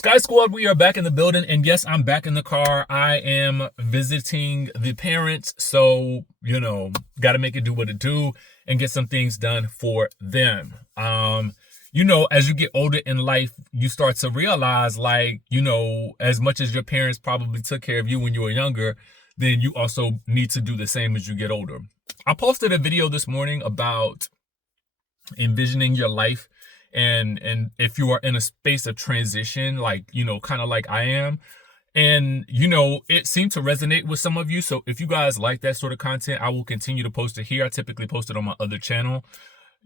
Sky Squad, we are back in the building, and yes, I'm back in the car. I am visiting the parents, so, got to make it do what it do and get some things done for them. As you get older in life, you start to realize, as much as your parents probably took care of you when you were younger, then you also need to do the same as you get older. I posted a video this morning about envisioning your life and if you are in a space of transition, kind of like I am, and it seemed to resonate with some of you. So if you guys like that sort of content, I will continue to post it here. I typically post it on my other channel.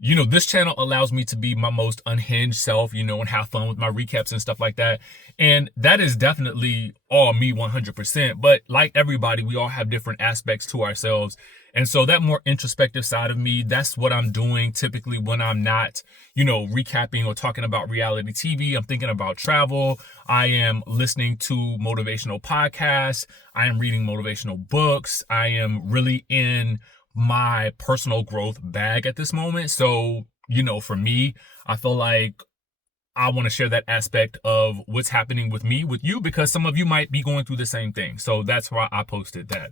This channel allows me to be my most unhinged self, and have fun with my recaps and stuff like that. And that is definitely all me 100%. But like everybody, we all have different aspects to ourselves. And so that more introspective side of me, that's what I'm doing typically when I'm not, recapping or talking about reality TV. I'm thinking about travel. I am listening to motivational podcasts. I am reading motivational books. I am really in my personal growth bag at this moment. So, for me, I feel like I want to share that aspect of what's happening with me, with you, because some of you might be going through the same thing. So that's why I posted that.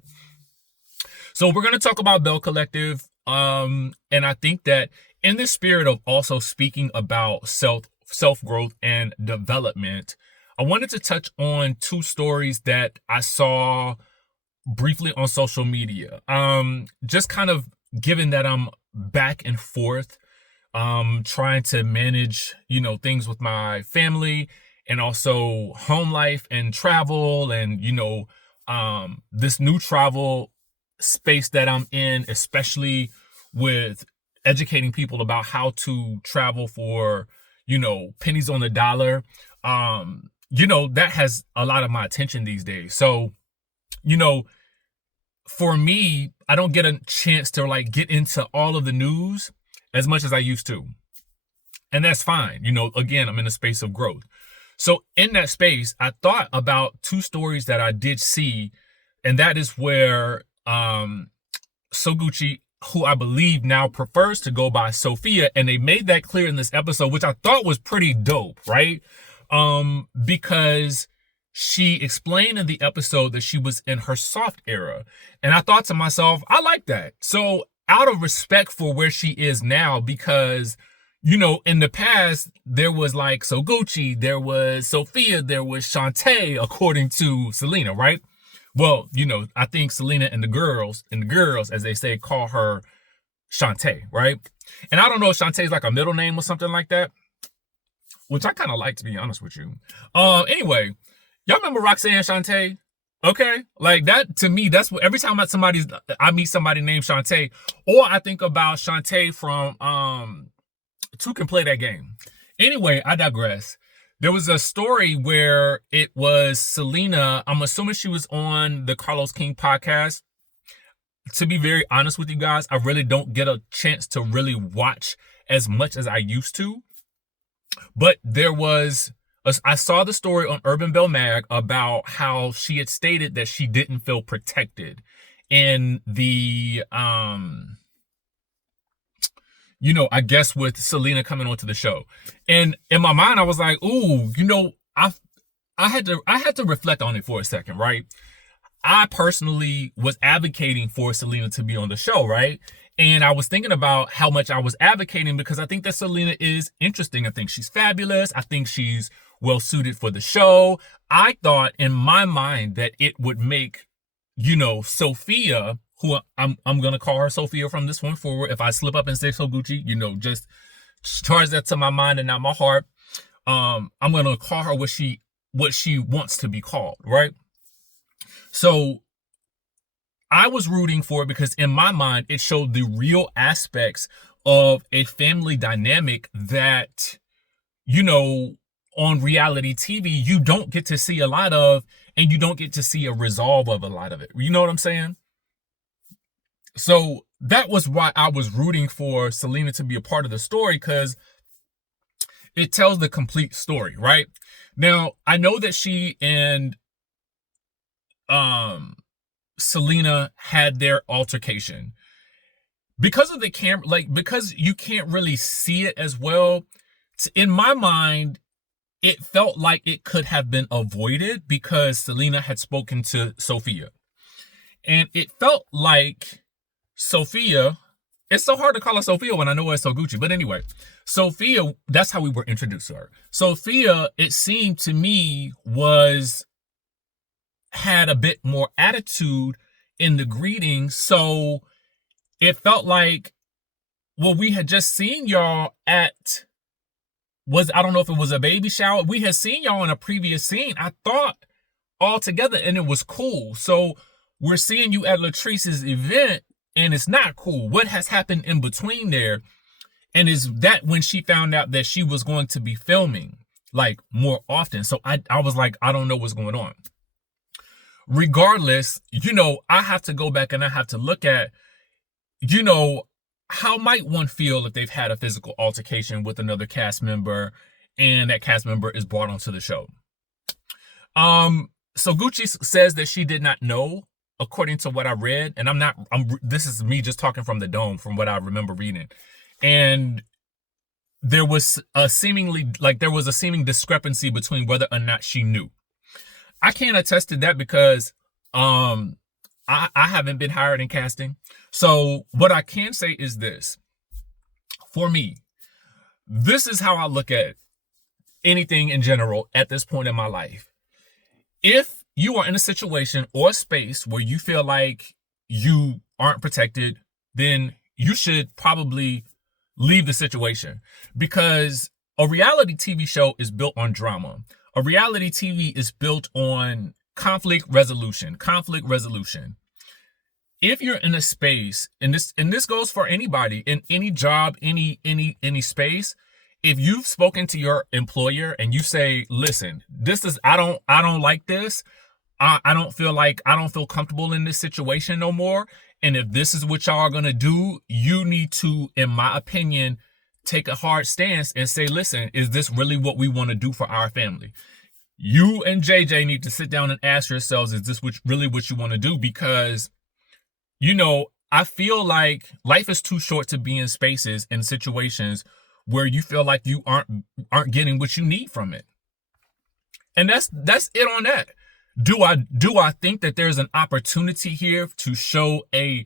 So we're going to talk about Belle Collective. And I think that in the spirit of also speaking about self-growth and development, I wanted to touch on two stories that I saw briefly on social media. Just kind of given that I'm back and forth, trying to manage, things with my family and also home life and travel and, this new travel space that I'm in, especially with educating people about how to travel for, pennies on the dollar. That has a lot of my attention these days. So, for me, I don't get a chance to get into all of the news as much as I used to. And that's fine. Again, I'm in a space of growth. So in that space, I thought about two stories that I did see. And that is where Sogucci, who I believe now prefers to go by Sophia, and they made that clear in this episode, which I thought was pretty dope, right? Because she explained in the episode that she was in her soft era. And I thought to myself, I like that. So out of respect for where she is now, because, in the past, there was Sogucci, there was Sophia, there was Shantae, according to Selena, right? Well, I think Selena and the girls, as they say, call her Shantae, right? And I don't know if Shantae is like a middle name or something like that, which I kind of like, to be honest with you. Anyway, y'all remember Roxanne Shantae? Okay, that to me, that's what every time I meet somebody named Shantae, or I think about Shantae from Two Can Play That Game. Anyway, I digress. There was a story where it was Selena. I'm assuming she was on the Carlos King podcast. To be very honest with you guys, I really don't get a chance to really watch as much as I used to. But I saw the story on Urban Belle Mag about how she had stated that she didn't feel protected in the, I guess with Selena coming onto the show. And in my mind, I was like, ooh, I had to reflect on it for a second, right? I personally was advocating for Selena to be on the show, right? And I was thinking about how much I was advocating because I think that Selena is interesting. I think she's fabulous. I think she's well suited for the show. I thought in my mind that it would make, Sophia, who I'm going to call her Sophia from this point forward. If I slip up and say Sogucci, just charge that to my mind and not my heart. I'm going to call her what she wants to be called, right? So I was rooting for it because in my mind, it showed the real aspects of a family dynamic that, on reality TV, you don't get to see a lot of, and you don't get to see a resolve of a lot of it. You know what I'm saying? So that was why I was rooting for Selena to be a part of the story, because it tells the complete story, right? Now, I know that she and Selena had their altercation. Because of the camera, because you can't really see it as well, in my mind, it felt like it could have been avoided because Selena had spoken to Sophia. And it felt like Sophia, it's so hard to call her Sophia when I know it's Sogucci. But anyway, Sophia, that's how we were introduced to her. Sophia, it seemed to me, had a bit more attitude in the greeting. So it felt like, well, we had just seen y'all at, I don't know if it was a baby shower. We had seen y'all in a previous scene, I thought, all together, and it was cool. So we're seeing you at Latrice's event, and it's not cool. What has happened in between there? And is that when she found out that she was going to be filming, like, more often? So I was like, I don't know what's going on. Regardless, I have to go back and I have to look at, how might one feel if they've had a physical altercation with another cast member and that cast member is brought onto the show? Sogucci says that she did not know, according to what I read, and this is me just talking from the dome, from what I remember reading. And there was a seeming discrepancy between whether or not she knew. I can't attest to that because I haven't been hired in casting. So what I can say is this. For me, this is how I look at anything in general at this point in my life. If you are in a situation or a space where you feel like you aren't protected, then you should probably leave the situation, because a reality TV show is built on drama. A reality TV is built on conflict resolution. If you're in a space, and this goes for anybody in any job, any space, if you've spoken to your employer and you say, listen, I don't like this. I don't feel comfortable in this situation no more. And if this is what y'all are going to do, you need to, in my opinion, take a hard stance and say, listen, is this really what we want to do for our family? You and JJ need to sit down and ask yourselves, is this really what you want to do? Because, I feel like life is too short to be in spaces and situations where you feel like you aren't getting what you need from it. And that's it on that. Do I think that there's an opportunity here to show a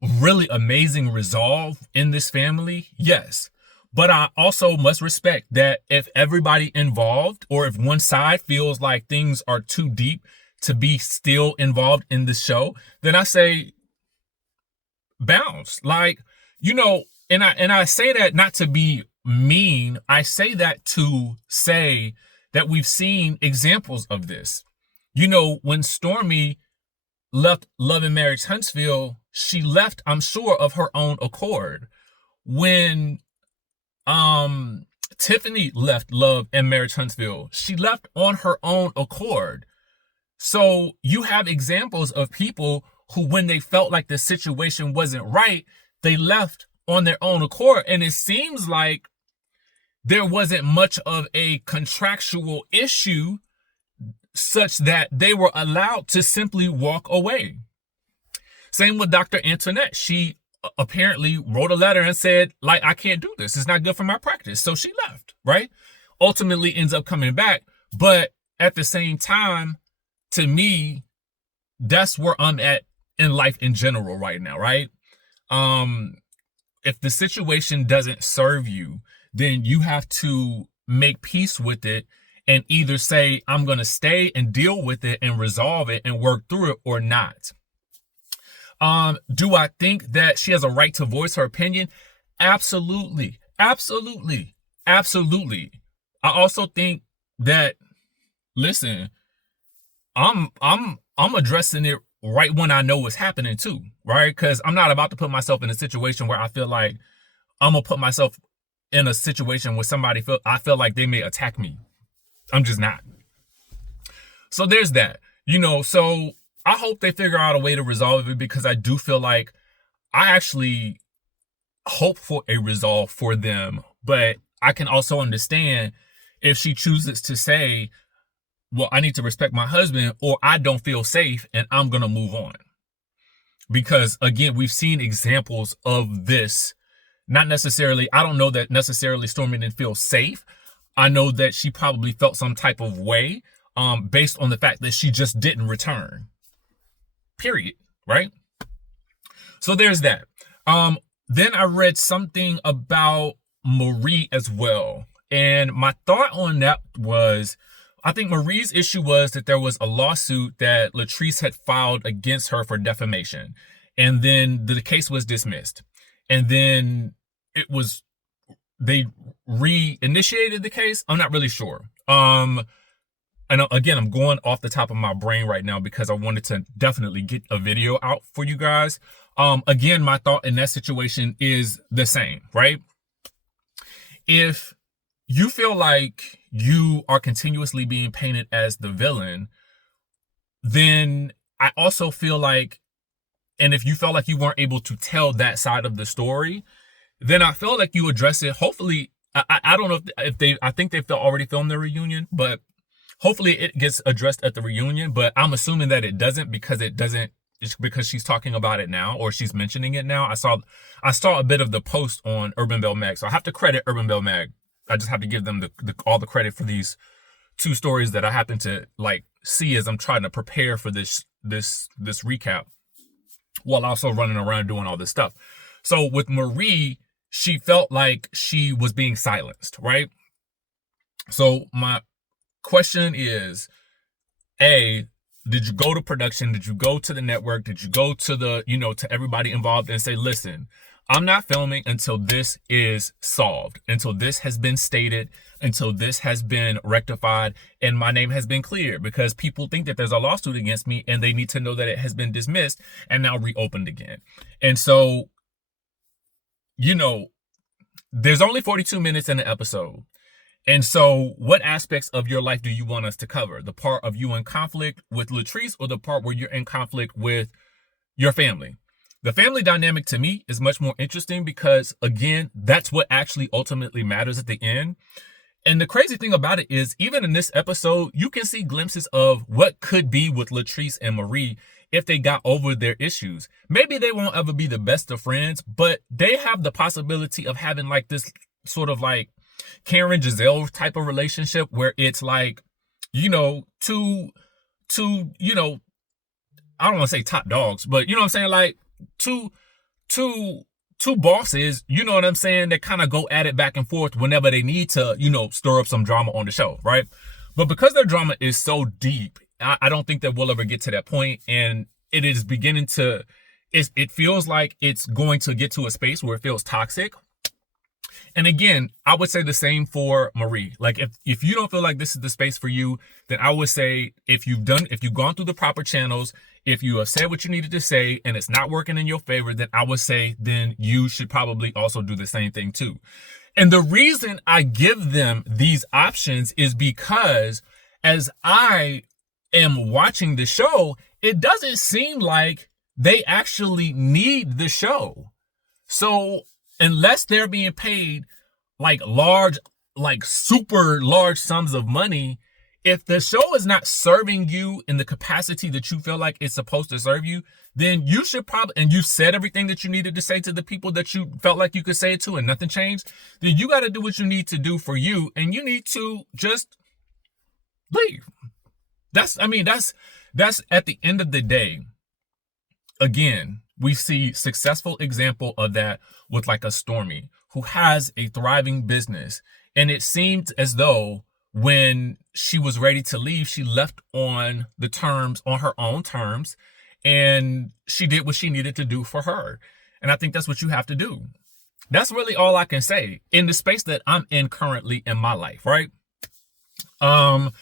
really amazing resolve in this family? Yes. But I also must respect that if everybody involved, or if one side feels like things are too deep to be still involved in the show, then I say bounce. Like, and I say that not to be mean. I say that to say that we've seen examples of this. When Stormy left Love and Marriage Huntsville, she left, I'm sure, of her own accord. When Tiffany left Love and Marriage Huntsville, she left on her own accord. So you have examples of people who, when they felt like the situation wasn't right, they left on their own accord. And it seems like there wasn't much of a contractual issue such that they were allowed to simply walk away. Same with Dr. Antoinette. She apparently wrote a letter and said, like, I can't do this. It's not good for my practice. So she left, right? Ultimately ends up coming back. But at the same time, to me, that's where I'm at in life in general right now, right? If the situation doesn't serve you, then you have to make peace with it and either say, I'm going to stay and deal with it and resolve it and work through it, or not. Do I think that she has a right to voice her opinion? Absolutely. Absolutely. Absolutely. I also think that, listen, I'm addressing it right when I know what's happening too, right? Because I'm not about to put myself in a situation where I feel like I'm going to put myself in a situation where I feel like they may attack me. I'm just not. So there's that, so I hope they figure out a way to resolve it, because I do feel like I actually hope for a resolve for them. But I can also understand if she chooses to say, well, I need to respect my husband, or I don't feel safe and I'm going to move on. Because again, we've seen examples of this. Not necessarily, I don't know that necessarily Stormy didn't feel safe. I know that she probably felt some type of way based on the fact that she just didn't return. Period. Right? So there's that. Then I read something about Marie as well. And my thought on that was, I think Marie's issue was that there was a lawsuit that Latrice had filed against her for defamation. And then the case was dismissed. And then they reinitiated the case. I'm not really sure. And again, I'm going off the top of my brain right now because I wanted to definitely get a video out for you guys. Again, my thought in that situation is the same, right? If you feel like you are continuously being painted as the villain, then I also feel like, and if you felt like you weren't able to tell that side of the story, then I feel like you address it. Hopefully, I don't know I think they've already filmed the reunion, but hopefully it gets addressed at the reunion. But I'm assuming that it doesn't, because it's because she's talking about it now, or she's mentioning it now. I saw a bit of the post on Urban Belle Mag, so I have to credit Urban Belle Mag. I just have to give them all the credit for these two stories that I happen to like see as I'm trying to prepare for this recap, while also running around doing all this stuff. So with Marie, she felt like she was being silenced, right? So my question is, A, did you go to production? Did you go to the network? Did you go to to everybody involved and say, listen, I'm not filming until this is solved, until this has been stated, until this has been rectified, and my name has been cleared, because people think that there's a lawsuit against me and they need to know that it has been dismissed and now reopened again. And so, there's only 42 minutes in the episode. And so what aspects of your life do you want us to cover? The part of you in conflict with Latrice, or the part where you're in conflict with your family? The family dynamic to me is much more interesting because, again, that's what actually ultimately matters at the end. And the crazy thing about it is, even in this episode, you can see glimpses of what could be with Latrice and Marie if they got over their issues. Maybe they won't ever be the best of friends, but they have the possibility of having like this sort of like Karen Giselle type of relationship, where it's like, two I don't want to say top dogs, but you know what I'm saying? Like two bosses, you know what I'm saying, that kind of go at it back and forth whenever they need to, stir up some drama on the show, right? But because their drama is so deep, I don't think that we'll ever get to that point. And it is beginning to, it feels like it's going to get to a space where it feels toxic. And again, I would say the same for Marie. Like if you don't feel like this is the space for you, then I would say if you've gone through the proper channels, if you have said what you needed to say and it's not working in your favor, then I would say then you should probably also do the same thing too. And the reason I give them these options is because as I am watching the show, it doesn't seem like they actually need the show. So unless they're being paid like super large sums of money, if the show is not serving you in the capacity that you feel like it's supposed to serve you, then you should probably, and you said everything that you needed to say to the people that you felt like you could say it to and nothing changed, then you got to do what you need to do for you, and you need to just leave. That's at the end of the day, again, we see successful example of that with like a Stormy, who has a thriving business. And it seemed as though when she was ready to leave, she left on her own terms, and she did what she needed to do for her. And I think that's what you have to do. That's really all I can say in the space that I'm in currently in my life, right? And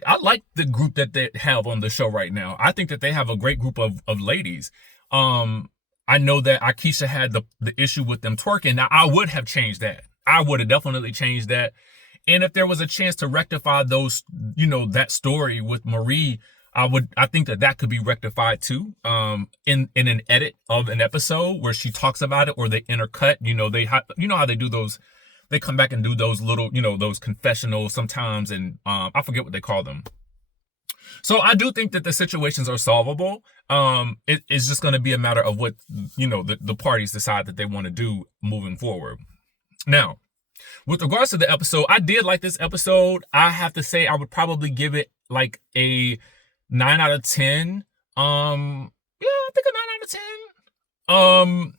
I like the group that they have on the show right now. I think that they have a great group of ladies. I know that Akeisha had the issue with them twerking. Now, I would have changed that. I would have definitely changed that. And if there was a chance to rectify those, that story with Marie, I think that could be rectified too. In an edit of an episode where she talks about it, or they intercut, how they do those. They come back and do those little, those confessionals sometimes. And I forget what they call them. So I do think that the situations are solvable. It's just going to be a matter of what, the parties decide that they want to do moving forward. Now, with regards to the episode, I did like this episode. I have to say I would probably give it like a 9 out of 10. Yeah, I think a 9 out of 10.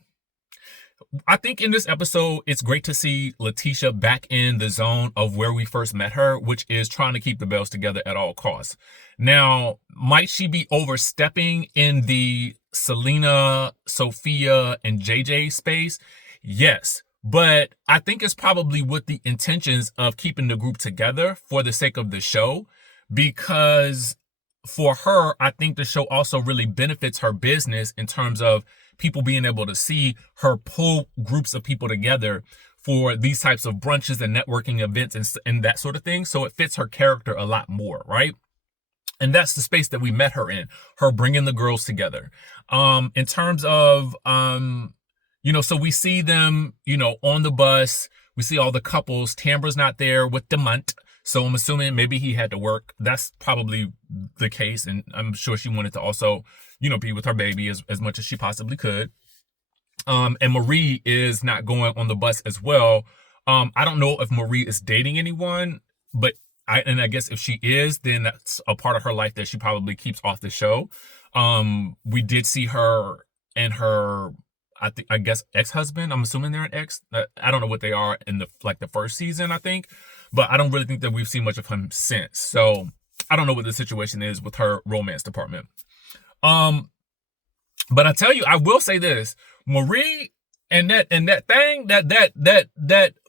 I think in this episode, it's great to see Letitia back in the zone of where we first met her, which is trying to keep the Bells together at all costs. Now, might she be overstepping in the Selena, Sophia, and JJ space? Yes. But I think it's probably with the intentions of keeping the group together for the sake of the show, because for her, I think the show also really benefits her business in terms of people being able to see her pull groups of people together for these types of brunches and networking events and that sort of thing. So it fits her character a lot more, right? And that's the space that we met her in, her bringing the girls together. In terms of, so we see them, on the bus. We see all the couples. Tambra's not there with Demont. So I'm assuming maybe he had to work. That's probably the case. And I'm sure she wanted to also, be with her baby as much as she possibly could. And Marie is not going on the bus as well. I don't know if Marie is dating anyone, but I guess if she is, then that's a part of her life that she probably keeps off the show. We did see her and her, I guess, ex-husband. I'm assuming they're an ex. I don't know what they are in the first season, I think. But I don't really think that we've seen much of him since. So I don't know what the situation is with her romance department. But I tell you, I will say this. Marie and that thing, that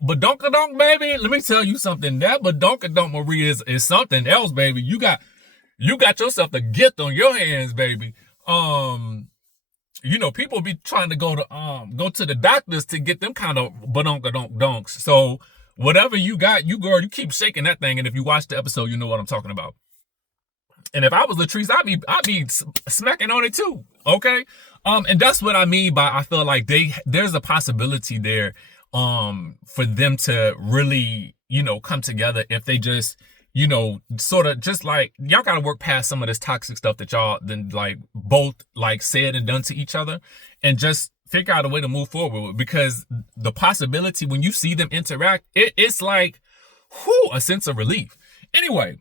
badonkadonk, baby, let me tell you something. That badonkadonk Marie is something else, baby. You got yourself a gift on your hands, baby. People be trying to go to the doctors to get them kind of badonkadonk donks. So whatever you got, you keep shaking that thing. And if you watch the episode, you know what I'm talking about. And if I was Latrice, I'd be smacking on it too. Okay. And that's what I mean by, I feel like there's a possibility there, for them to really, come together if they just, sort of just like, y'all got to work past some of this toxic stuff that y'all then like both like said and done to each other, and just figure out a way to move forward with, because the possibility when you see them interact, it's like, a sense of relief. Anyway,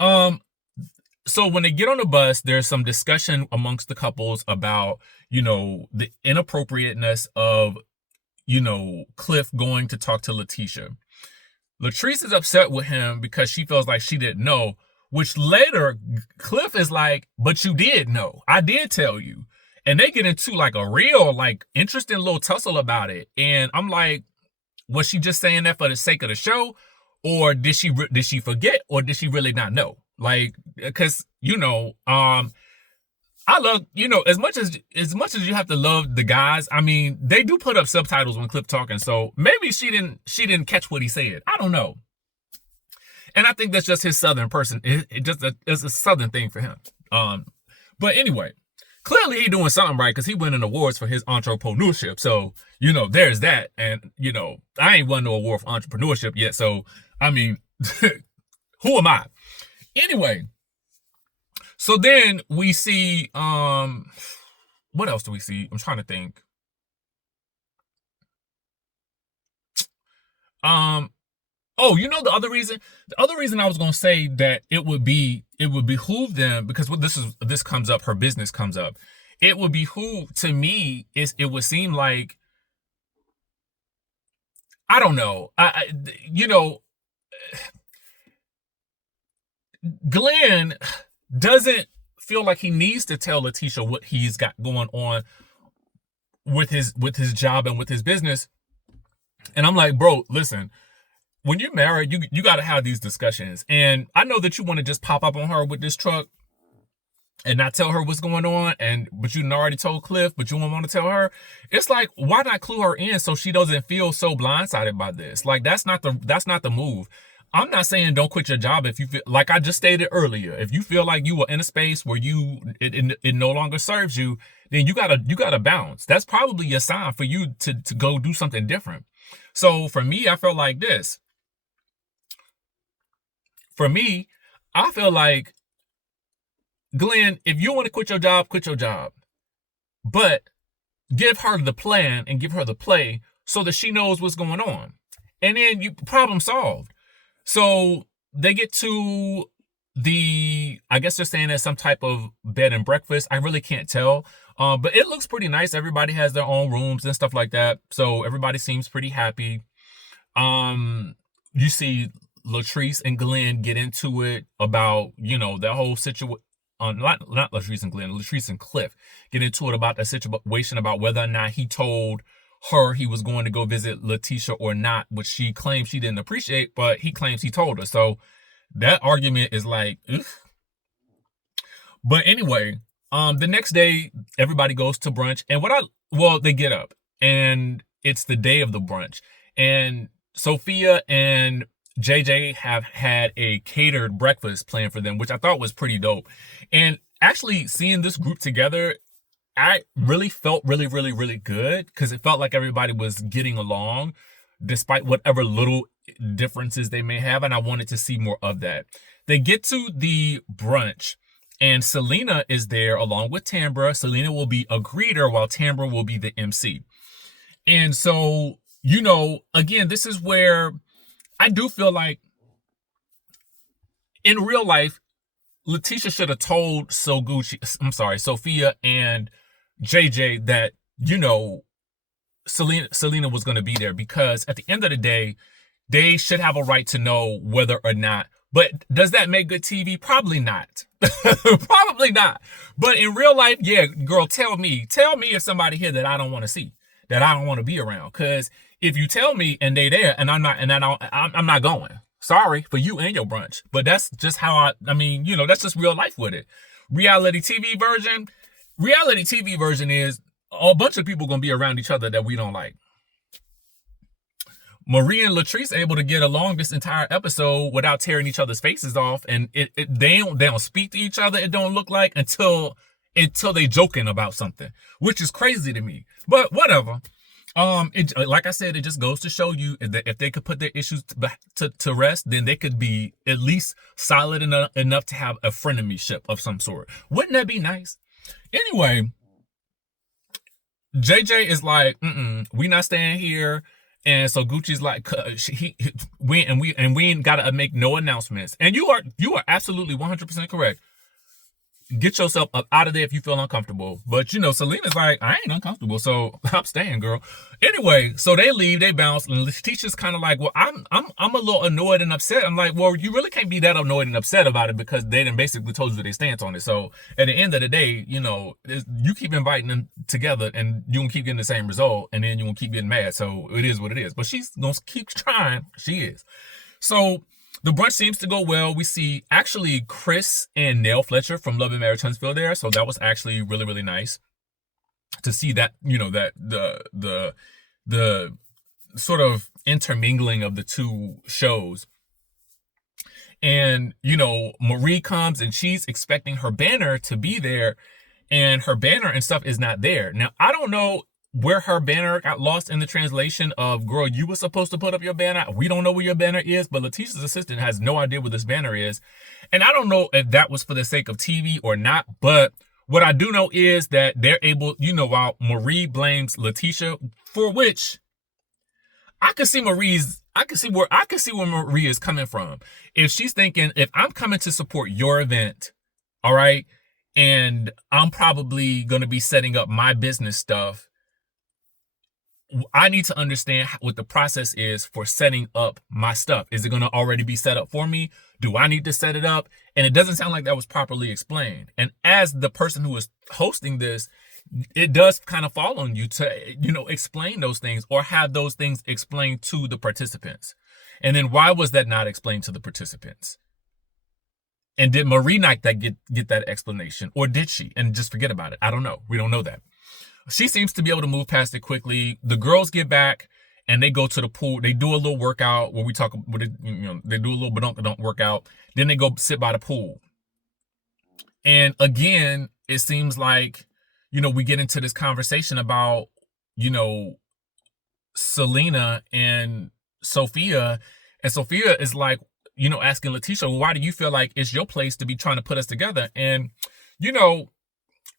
so when they get on the bus, there's some discussion amongst the couples about, the inappropriateness of, Cliff going to talk to Letitia. Latrice is upset with him because she feels like she didn't know, which later Cliff is like, but you did know. I did tell you. And they get into like a real, like, interesting little tussle about it. And I'm like, was she just saying that for the sake of the show? Or did she forget? Or did she really not know? Like, because, I love, as much as you have to love the guys, I mean, they do put up subtitles when Cliff talking. So maybe she didn't catch what he said. I don't know. And I think that's just his Southern person. It's a Southern thing for him. But anyway, clearly he doing something right, because he winning awards for his entrepreneurship. So, there's that. And, I ain't won no award for entrepreneurship yet. So, I mean, who am I? Anyway, so then we see, what else do we see? I'm trying to think. The other reason I was going to say that it would behoove them, because when this comes up, her business comes up. It would behoove, to me, it would seem like, I don't know. Glenn doesn't feel like he needs to tell Letitia what he's got going on with his job and with his business. And I'm like, bro, listen, when you're married, you got to have these discussions. And I know that you want to just pop up on her with this truck and not tell her what's going on, but you already told Cliff, but you don't want to tell her. It's like, why not clue her in so she doesn't feel so blindsided by this? Like, that's not the move. I'm not saying don't quit your job if you feel, like I just stated earlier, if you feel like you are in a space where it no longer serves you, then you gotta bounce. That's probably a sign for you to go do something different. So for me, I felt like this. For me, I feel like, Glenn, if you want to quit your job, quit your job. But give her the plan and give her the play so that she knows what's going on. And then you problem solved. So they get to I guess they're saying there's some type of bed and breakfast. I really can't tell. But it looks pretty nice. Everybody has their own rooms and stuff like that. So everybody seems pretty happy. You see Latrice and Glenn get into it about, the whole situation. Not Latrice and Glenn, Latrice and Cliff get into it about the situation about whether or not he told her he was going to go visit Letitia or not, which she claims she didn't appreciate, but he claims he told her. So that argument is like, ugh. But anyway, the next day everybody goes to brunch, and they get up, and it's the day of the brunch, and Sophia and JJ have had a catered breakfast planned for them, which I thought was pretty dope. And actually seeing this group together, I really felt really, really, really good, because it felt like everybody was getting along despite whatever little differences they may have, and I wanted to see more of that. They get to the brunch, and Selena is there along with Tambra. Selena will be a greeter while Tambra will be the MC. And so, again, this is where I do feel like in real life, Letitia should have told Sophia and JJ that, Selena was going to be there, because at the end of the day, they should have a right to know whether or not. But does that make good TV? Probably not. Probably not. But in real life, yeah, girl, tell me if somebody here that I don't want to see, that I don't want to be around. Because if you tell me and they there and I'm not going. Sorry for you and your brunch. But that's just how that's just real life with it. Reality TV version is a bunch of people going to be around each other that we don't like. Marie and Latrice able to get along this entire episode without tearing each other's faces off, and they don't speak to each other, it don't look like, until they joking about something, which is crazy to me. But whatever. Like I said, it just goes to show you that if they could put their issues to rest, then they could be at least solid enough to have a frenemyship of some sort. Wouldn't that be nice? Anyway, JJ is like, we not staying here. And so Gucci's like, we ain't gotta make no announcements. And you are absolutely 100% correct. Get yourself up out of there if you feel uncomfortable. But Selena's like, I ain't uncomfortable, so I'm staying, girl. Anyway, so they leave, they bounce, and Letitia's kind of like, well, I'm a little annoyed and upset. I'm like, well, you really can't be that annoyed and upset about it, because they done basically told you their stance on it. So at the end of the day, you keep inviting them together, and you gonna keep getting the same result, and then you gonna keep getting mad. So it is what it is. But she's gonna keep trying. She is. So the brunch seems to go well. We see actually Chris and Nell Fletcher from Love and Marriage Huntsville there. So that was actually really, really nice to see that, that the sort of intermingling of the two shows. And, Marie comes and she's expecting her banner to be there, and her banner and stuff is not there. Now, I don't know where her banner got lost in the translation of, girl, you were supposed to put up your banner. We don't know where your banner is, but Letitia's assistant has no idea where this banner is. And I don't know if that was for the sake of TV or not, but what I do know is that they're able, while Marie blames Letitia, for which I can see where Marie is coming from. If she's thinking, if I'm coming to support your event, all right, and I'm probably going to be setting up my business stuff, I need to understand what the process is for setting up my stuff. Is it going to already be set up for me? Do I need to set it up? And it doesn't sound like that was properly explained. And as the person who is hosting this, it does kind of fall on you to, explain those things, or have those things explained to the participants. And then why was that not explained to the participants? And did Marie not get that explanation, or did she and just forget about it? I don't know. We don't know that. She seems to be able to move past it quickly. The girls get back and they go to the pool. They do a little workout where they do a little badunk workout. Then they go sit by the pool. And again, it seems like, we get into this conversation about, Selena and Sophia. And Sophia is like, asking Letitia, well, why do you feel like it's your place to be trying to put us together? And,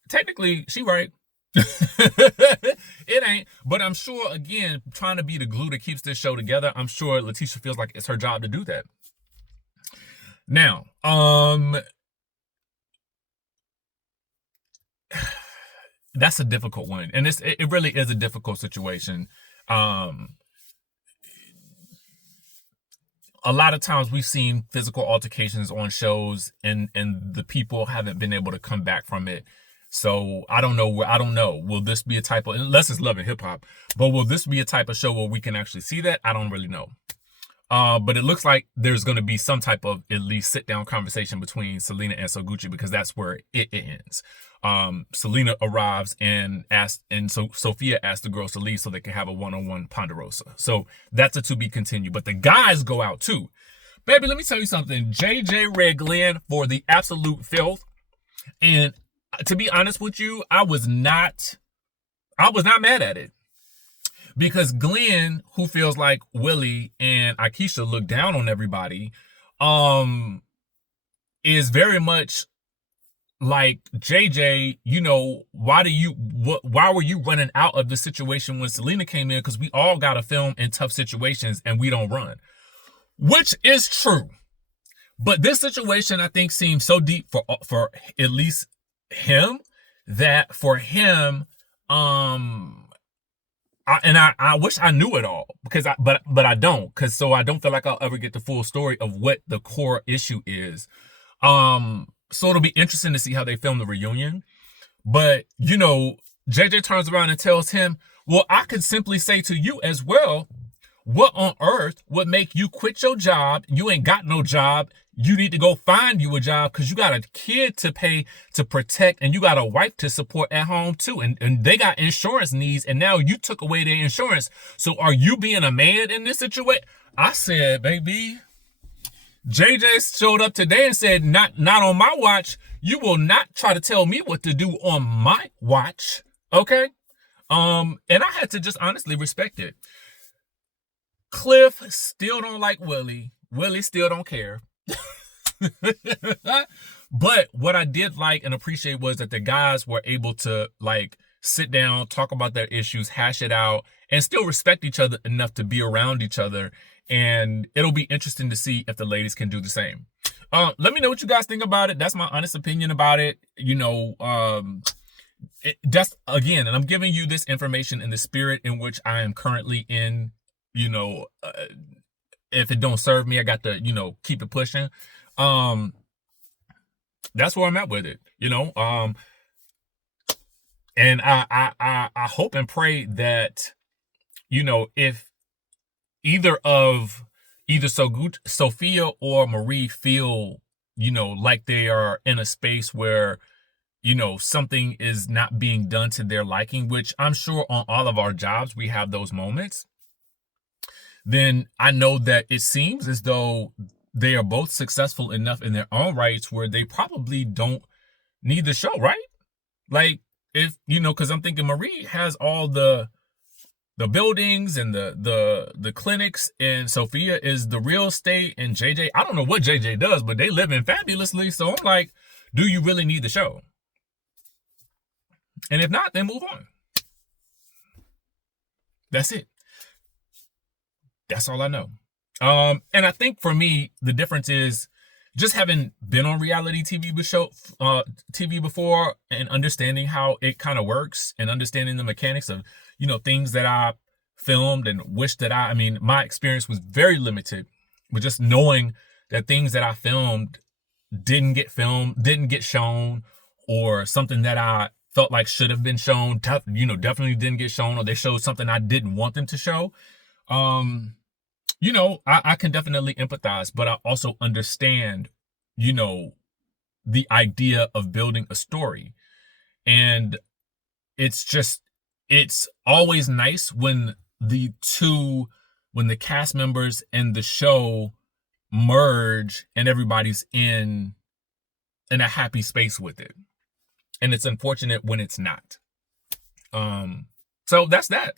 technically, she right. It ain't, but I'm sure, again, trying to be the glue that keeps this show together, I'm sure Letitia feels like it's her job to do that. Now, that's a difficult one, and it really is a difficult situation. Um, a lot of times we've seen physical altercations on shows, and the people haven't been able to come back from it. So I don't know. I don't know. Will this be a type of, unless it's Love and Hip Hop, but will this be a type of show where we can actually see that? I don't really know. But it looks like there's going to be some type of at least sit down conversation between Selena and Sogucci, because that's where it ends. Selena arrives and so Sophia asked the girls to leave so they can have a one-on-one ponderosa. So that's a to be continued. But the guys go out too. Baby, let me tell you something. JJ read Glenn for the absolute filth. And to be honest with you, I was not mad at it. Because Glenn, who feels like Willie and Akeisha look down on everybody, is very much like, JJ, why were you running out of the situation when Selena came in? Because we all got to film in tough situations and we don't run. Which is true. But this situation, I think, seems so deep for at least him, that for him, I wish I knew it all, but I don't, so I don't feel like I'll ever get the full story of what the core issue is. So it'll be interesting to see how they film the reunion. But JJ turns around and tells him, well, I could simply say to you as well, what on earth would make you quit your job? You ain't got no job. You need to go find you a job, because you got a kid to pay to protect, and you got a wife to support at home too. And they got insurance needs, and now you took away their insurance. So are you being a man in this situation? I said, baby, JJ showed up today and said, not on my watch. You will not try to tell me what to do on my watch. Okay? And I had to just honestly respect it. Cliff still don't like Willie. Willie still don't care. But what I did like and appreciate was that the guys were able to sit down, talk about their issues, hash it out, and still respect each other enough to be around each other. And it'll be interesting to see if the ladies can do the same. Let me know what you guys think about it. That's my honest opinion about it. That's, again, and I'm giving you this information in the spirit in which I am currently in. If it don't serve me, I got to, keep it pushing. That's where I'm at with it, and I hope and pray that, if either Sophia or Marie feel, like they are in a space where, something is not being done to their liking, which I'm sure on all of our jobs, we have those moments, then I know that it seems as though they are both successful enough in their own rights where they probably don't need the show, right? Like, if, because I'm thinking Marie has all the buildings and the clinics, and Sophia is the real estate, and JJ, I don't know what JJ does, but they live in fabulously. So I'm like, do you really need the show? And if not, then move on. That's it. That's all I know. And I think for me, the difference is just having been on reality TV before, and understanding how it kind of works, and understanding the mechanics of, things that I filmed and wish that my experience was very limited, but just knowing that things that I filmed didn't get shown, or something that I felt like should have been shown, definitely didn't get shown, or they showed something I didn't want them to show. I can definitely empathize, but I also understand, the idea of building a story. And it's always nice when the cast members and the show merge and everybody's in a happy space with it. And it's unfortunate when it's not. So that's that.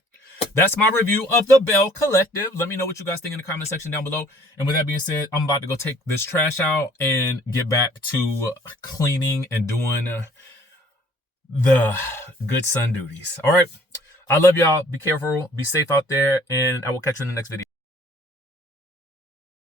That's my review of the Belle Collective. Let me know what you guys think in the comment section down below. And with that being said, I'm about to go take this trash out and get back to cleaning and doing the good son duties. All right. I love y'all. Be careful. Be safe out there. And I will catch you in the next video.